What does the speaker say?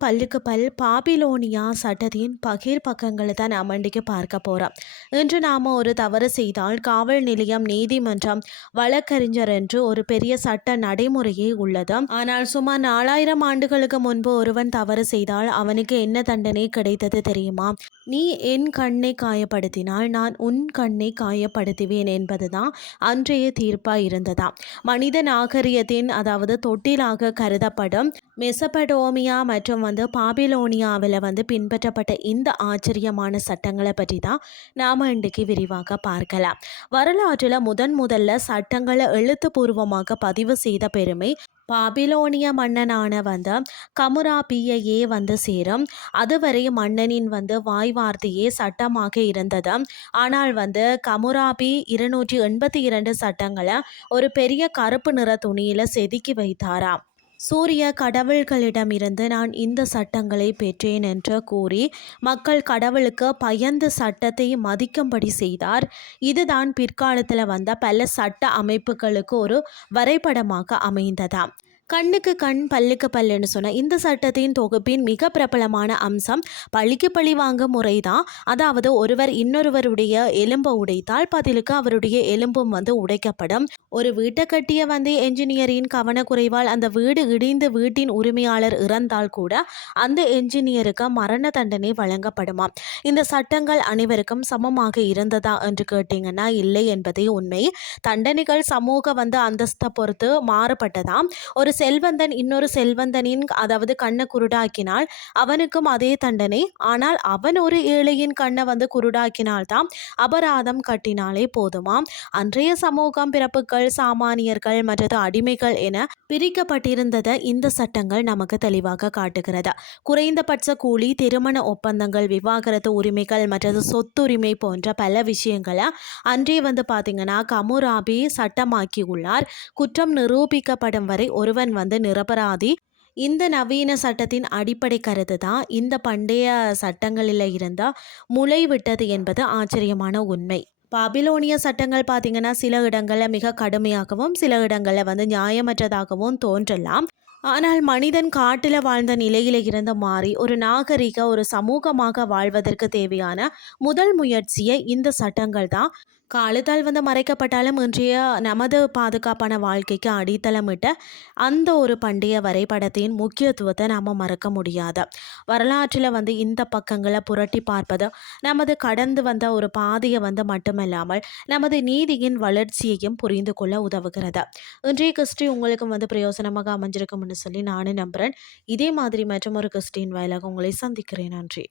பல்லுக்கு பல் பாபிலோனியா சட்டத்தின் பகிர் பக்கங்களை தான் நாம் இன்றைக்கு பார்க்க போகிறோம். இன்று நாம் ஒரு தவறு செய்தால் காவல் நிலையம், நீதிமன்றம், வழக்கறிஞர் என்று ஒரு பெரிய சட்ட நடைமுறையே உள்ளது. ஆனால் சுமார் 4000 ஆண்டுகளுக்கு முன்பு ஒருவன் தவறு செய்தால் அவனுக்கு என்ன தண்டனை கிடைத்தது தெரியுமா? நீ என் கண்ணை காயப்படுத்தினால் நான் உன் கண்ணை காயப்படுத்துவேன் என்பதுதான் அன்றைய தீர்ப்பாக இருந்ததா. மனித நாகரிகத்தின் அதாவது தொட்டிலாக கருதப்படும் மெசபடோமியா மற்றும் பாபிலோனியாவில் பின்பற்றப்பட்ட இந்த ஆச்சரியமான சட்டங்களை பற்றி தான் நாம் இன்றைக்கு விரிவாக பார்க்கலாம். வரலாற்றில் முதல்ல சட்டங்களை எழுத்துப்பூர்வமாக பதிவு செய்த பெருமை பாபிலோனிய மன்னனான கமுராபியையே சேரும். அதுவரை மன்னனின் வாய் வார்த்தையே சட்டமாக இருந்தது. ஆனால் கமுராபி 282 சட்டங்களை ஒரு பெரிய கருப்பு நிற துணியில செதுக்கி வைத்தாராம். சூரிய கடவுள்களிடமிருந்து நான் இந்த சட்டங்களை பெற்றேன் என்று கூறி மக்கள் கடவுளுக்கு பயந்து சட்டத்தை மதிக்கும்படி செய்தார். இதுதான் பிற்காலத்தில் பல சட்ட அமைப்புகளுக்கு ஒரு வரைபடமாக அமைந்ததாம். கண்ணுக்கு கண் பல்லுக்கு பல்லுன்னு சொன்ன இந்த சட்டத்தின் தொகுப்பின் மிக பிரபலமான அம்சம் பழிக்கு பழி வாங்கும் முறைதான். அதாவது ஒருவர் இன்னொருவருடைய எலும்பை உடைத்தால் பதிலுக்கு அவருடைய எலும்பும் உடைக்கப்படும். ஒரு வீட்டை கட்டிய என்ஜினியரின் கவனக்குறைவால் அந்த வீடு இடிந்து வீட்டின் உரிமையாளர் இறந்தால் கூட அந்த என்ஜினியருக்கு மரண தண்டனை வழங்கப்படுமாம். இந்த சட்டங்கள் அனைவருக்கும் சமமாக இருந்ததா என்று கேட்டீங்கன்னா இல்லை என்பதே உண்மை. தண்டனைகள் சமூக அந்தஸ்தை பொறுத்து மாறுபட்டதாம். ஒரு செல்வந்தன் இன்னொரு செல்வந்தனின் அதாவது கண்ணை குருடாக்கினால் அவனுக்கும் அதே தண்டனை. ஆனால் அவன் ஒரு ஏழையின் கண்ணை குருடாக்கினால் தான் அபராதம் கட்டினாலே போதுமாம். அன்றைய சமூகம் பிறப்புகள், சாமானியர்கள் மற்றது அடிமைகள் என பிரிக்கப்பட்டிருந்ததை இந்த சட்டங்கள் நமக்கு தெளிவாக காட்டுகிறது. குறைந்தபட்ச கூலி, திருமண ஒப்பந்தங்கள், விவாகரத்து உரிமைகள் மற்றது சொத்துரிமை போன்ற பல விஷயங்களை அன்றே பார்த்தீங்கன்னா கமுராபி சட்டமாக்கி உள்ளார். குற்றம் நிரூபிக்கப்படும் வரை ஒருவன் நிரபராதி. இந்த நவீன சட்டத்தின் அடிப்படை கருத்து தான் இந்த பண்டைய சட்டங்களில் இருந்த முளை விட்டது என்பது ஆச்சரியமான உண்மை. பாபிலோனிய சட்டங்கள் பார்த்தீங்கன்னா சில இடங்களில் மிக கடுமையாகவும் சில இடங்களில் நியாயமற்றதாகவும் தோன்றலாம். ஆனால் மனிதன் காட்டில் வாழ்ந்த நிலையில இருந்து மாறி ஒரு நாகரிக ஒரு சமூகமாக வாழ்வதற்கு தேவையான முதல் முயற்சியை இந்த சட்டங்கள் தான் காலத்தால் மறைக்கப்பட்டாலும் இன்றைய நமது பாதுகாப்பான வாழ்க்கைக்கு அடித்தளமிட்ட அந்த ஒரு பண்டைய வரைபடத்தின் முக்கியத்துவத்தை நாம் மறக்க முடியாது. வரலாற்றில் இந்த பக்கங்களை புரட்டி பார்ப்பது நமது கடந்து ஒரு பாதையை மட்டுமல்லாமல் நமது நீதியின் வளர்ச்சியையும் புரிந்து கொள்ள உதவுகிறது. இன்றைய கிறிஸ்டி உங்களுக்கும் பிரயோசனமாக அமைஞ்சிருக்கும்னு சொல்லி நானும் நம்புகிறேன். இதே மாதிரி மற்றும் ஒரு கிறிஸ்டின் வாயிலாக உங்களை சந்திக்கிறேன். நன்றி.